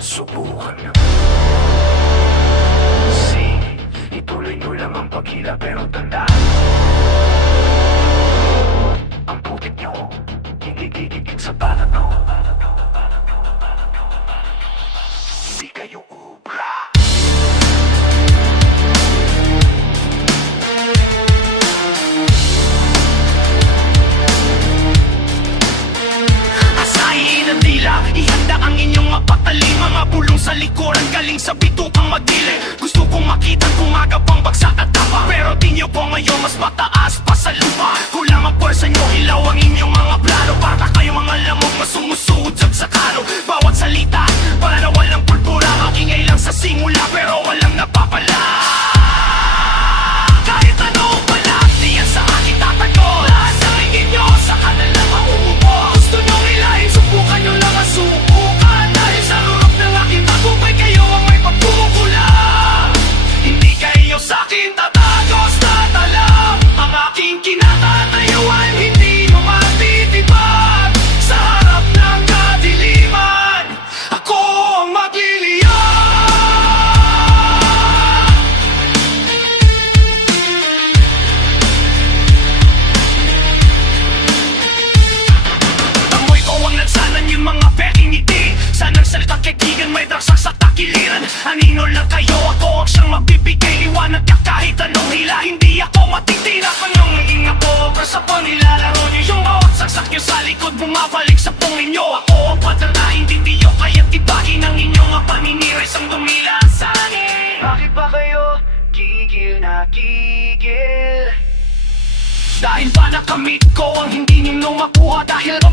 Subukan nyo. Sing, ituloy nyo lang ang paghila pero tandaan, ang putik nyo hindi didikit sa balat ko. Hindi kayo ubra. Asahin ang dila, ihanda ang inyong mapatalim. Mga bulong sa likuran, galing sa bitukang magdilim. Gusto kong makitang kumagapang bagsak at tapa, pero di nyo po ngayon mas mataas pa sa lupa. Kulang ang pwersa nyo, hilaw ang inyong mga plano. Para kayo mga lamok na sumusudyag sa kano. Bawat salita, para walang pulpura. Maingay lang sa simula, pero walang napapala. Kahit ano pala, diyan sa akin tatagol. Lahat ng ingin nyo, sa kanila mauupo. Gusto nyo ilahin, subukan nyo lang ang subukan. Dahil sa lurok ng aking tagumpay, kayo ang may pagkukulang. Hindi kayo sa akin tatagos, tatalam. Ang aking kinatatayuan, hindi mo matitibag. Sa harap ng kadiliman, ako ang magliliyan. Amoy ko ang lansanan yung mga peking ngiti. Sanang salita kaibigan, may dragsak sa takiliran. Anino lang kayo, ako ang siyang magbibigay liwanag ka kahit anong hila. Hindi ako matitira pa nung naging ako. Pero sa panilalaro nyo yung bawat saksak nyo sa likod, bumabalik sa pungin nyo. Ako ang patanahin, hindi nyo kaya't ibagin ang inyong mga paninira. Isang dumila sa akin. Bakit ba kayo gigil na gigil? Dahil ba nakamit ko ang hindi ninyo makuha? Dahil ba